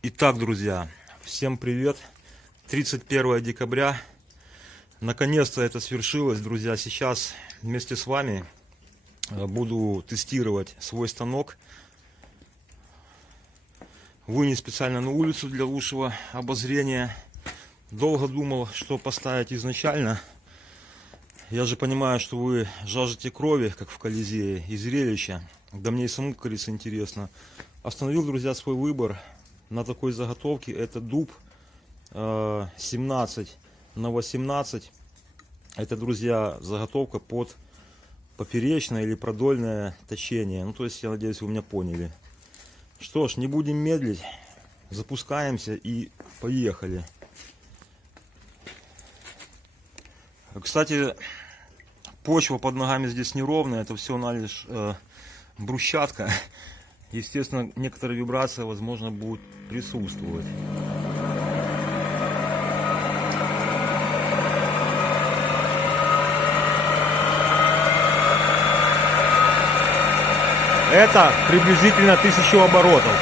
Итак, друзья, всем привет! 31 декабря. Наконец-то это свершилось, друзья. Сейчас вместе с вами буду тестировать свой станок. Вынес специально на улицу для лучшего обозрения. Долго думал, что поставить изначально. Я же понимаю, что вы жаждете крови, как в Колизее, и зрелища. Да мне и самому, как говорится, интересно. Остановил, друзья, свой выбор на такой заготовке. Это дуб 17 на 18. Это, друзья, заготовка под поперечное или продольное точение. Ну, то есть, я надеюсь, вы меня поняли. Что ж, не будем медлить. Запускаемся и поехали. Кстати, почва под ногами здесь неровная. Это все лишь брусчатка. Естественно, некоторая вибрация, возможно, будет присутствовать. Это приблизительно 1000 оборотов.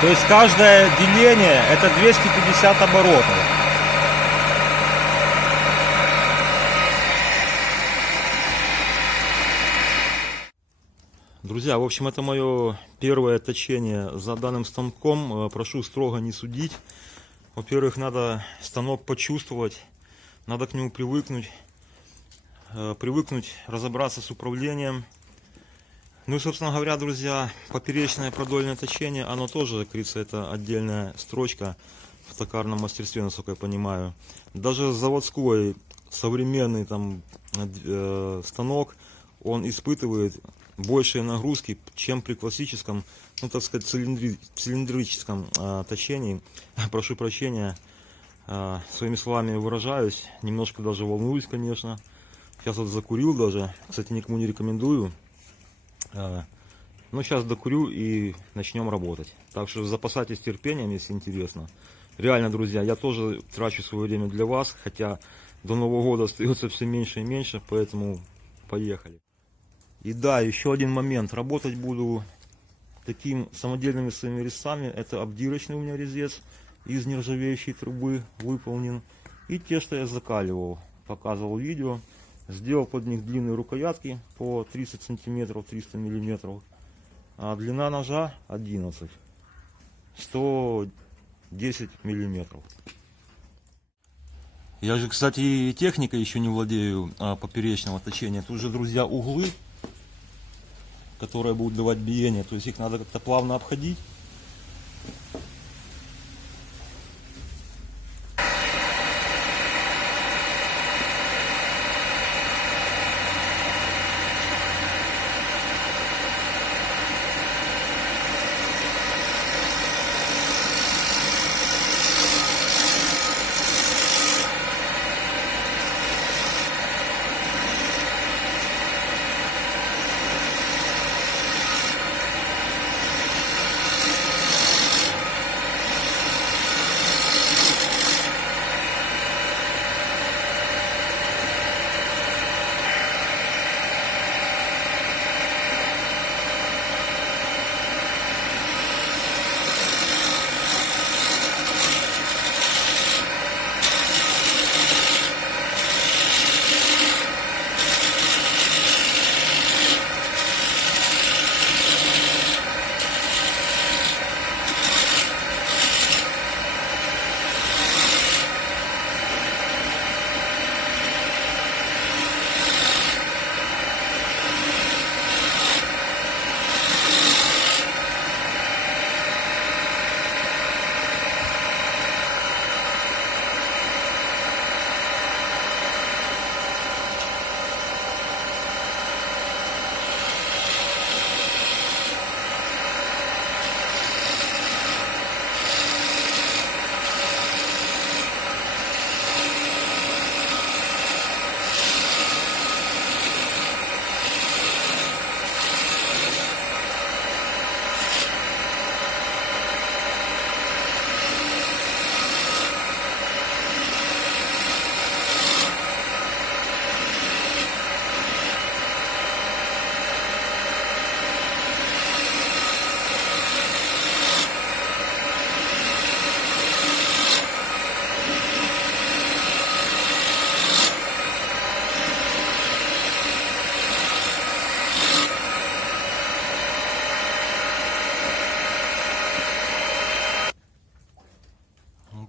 То есть каждое деление это 250 оборотов. Друзья, в общем, это мое первое точение за данным станком. Прошу строго не судить. Во-первых, надо станок почувствовать, надо к нему привыкнуть, разобраться с управлением. Ну и, собственно говоря, друзья, поперечное продольное точение, оно тоже, как говорится, это отдельная строчка в токарном мастерстве, насколько я понимаю. Даже заводской современный там станок, он испытывает большие нагрузки, чем при классическом, ну так сказать, цилиндрическом точении. Прошу прощения, своими словами выражаюсь, немножко даже волнуюсь, конечно. Сейчас вот закурил даже, кстати, никому не рекомендую. Ну, сейчас докурю и начнем работать. Так что запасайтесь терпением, если интересно. Реально, друзья, я тоже трачу свое время для вас, хотя до Нового года остается все меньше и меньше, поэтому поехали. И да, еще один момент. Работать буду таким самодельными своими резцами. Это обдирочный у меня резец из нержавеющей трубы выполнен. И те, что я закаливал, показывал видео. Сделал под них длинные рукоятки по 30 сантиметров, 300 миллиметров. А длина ножа 11, 110 миллиметров. Я же, кстати, и техникой еще не владею поперечного точения. Тут же, друзья, углы, которые будут давать биение. То есть их надо как-то плавно обходить.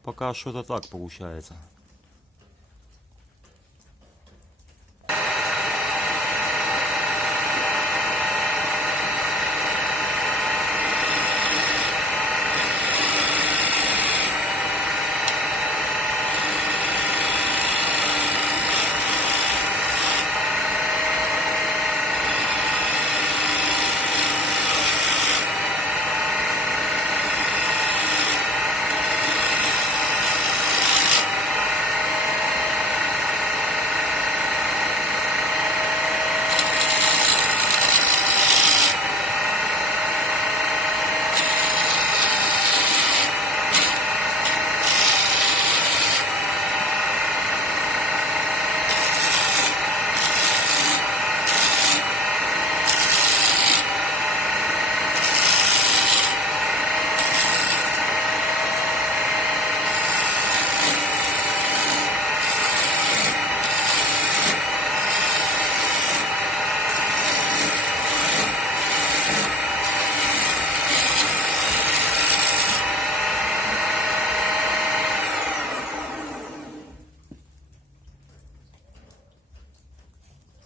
пока что-то так получается.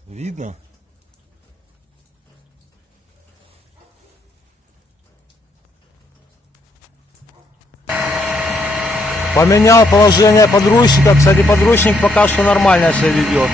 Видно? Поменял положение подручника. Кстати, подручник пока что нормально себя ведет.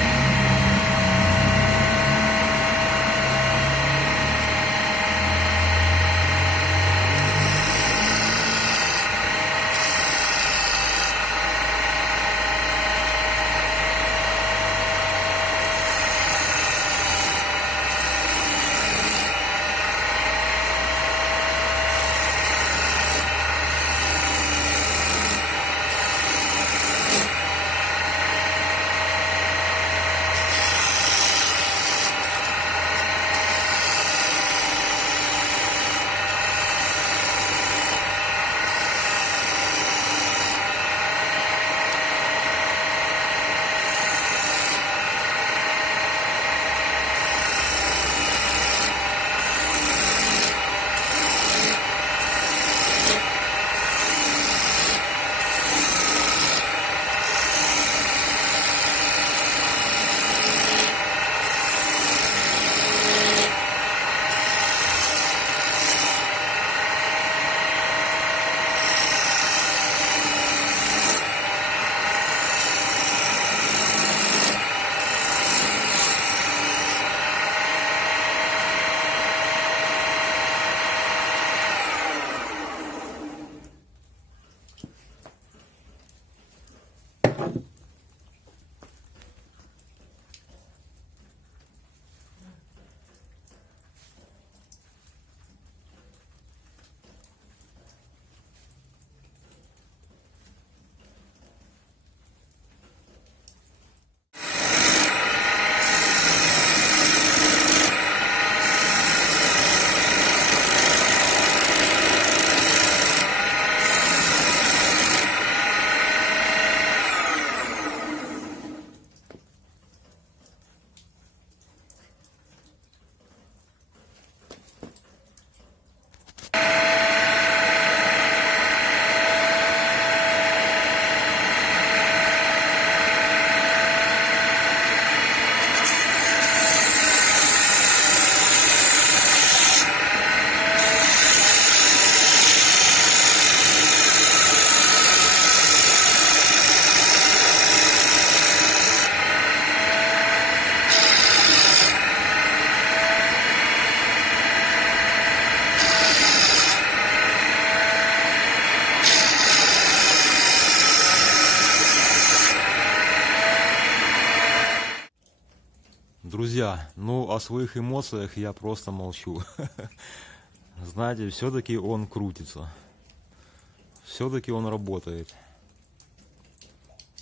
Друзья, ну о своих эмоциях я просто молчу. Знаете, все-таки он крутится. Все-таки он работает.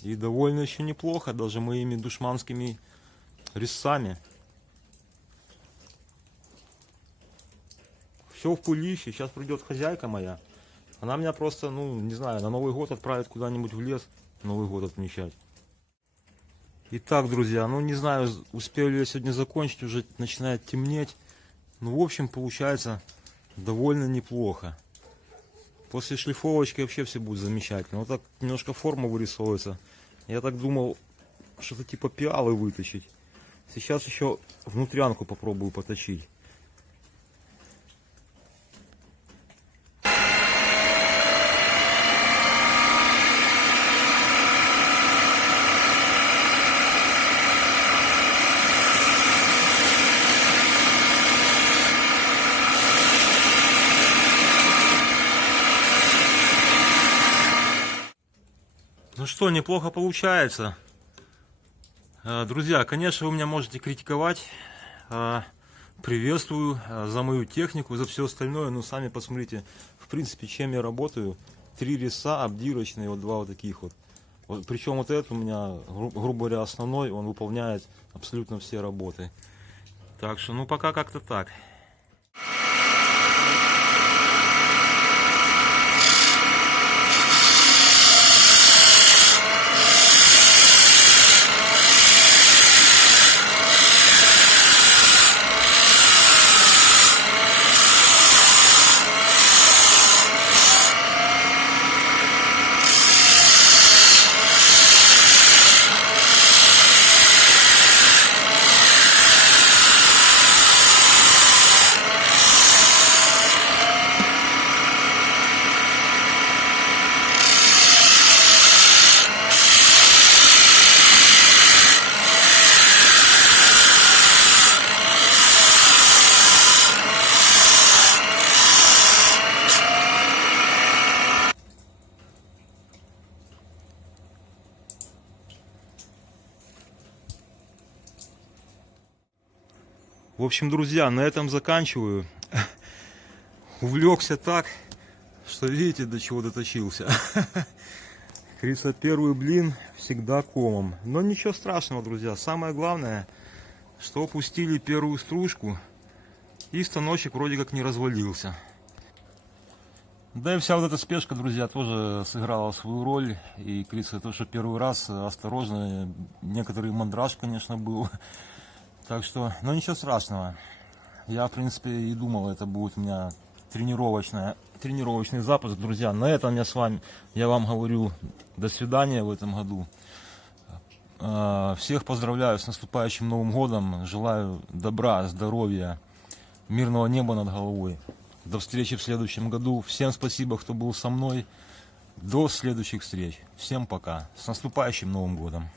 И довольно еще неплохо, даже моими душманскими резцами. Все в пылище. Сейчас придет хозяйка моя. Она меня просто, ну, не знаю, на Новый год отправит куда-нибудь в лес. Новый год отмечать. Итак, друзья, ну не знаю, успел ли я сегодня закончить, уже начинает темнеть. Ну, в общем, получается довольно неплохо. После шлифовочки вообще все будет замечательно. Вот так немножко форма вырисовывается. Я так думал, что-то типа пиалы выточить. Сейчас еще внутрянку попробую поточить. Ну что, неплохо получается. Друзья, конечно, вы меня можете критиковать. Приветствую за мою технику, за все остальное. Но сами посмотрите, в принципе, чем я работаю. 3 резца обдирочные, вот 2 вот таких вот. Причем вот этот у меня, грубо говоря, основной, он выполняет абсолютно все работы. Так что, ну пока как-то так. В общем, друзья, на этом заканчиваю. Увлекся так, что видите, до чего доточился. Говорится, первый блин всегда комом. Но ничего страшного, друзья. Самое главное, что опустили первую стружку, и станочек вроде как не развалился. Да и вся вот эта спешка, друзья, тоже сыграла свою роль. И, говорится, то, что первый раз осторожно, некоторый мандраж, конечно, был. Так что, ну ничего страшного. Я, в принципе, и думал, это будет у меня тренировочный запуск, друзья. На этом я вам говорю до свидания в этом году. Всех поздравляю с наступающим Новым годом. Желаю добра, здоровья, мирного неба над головой. До встречи в следующем году. Всем спасибо, кто был со мной. До следующих встреч. Всем пока. С наступающим Новым годом.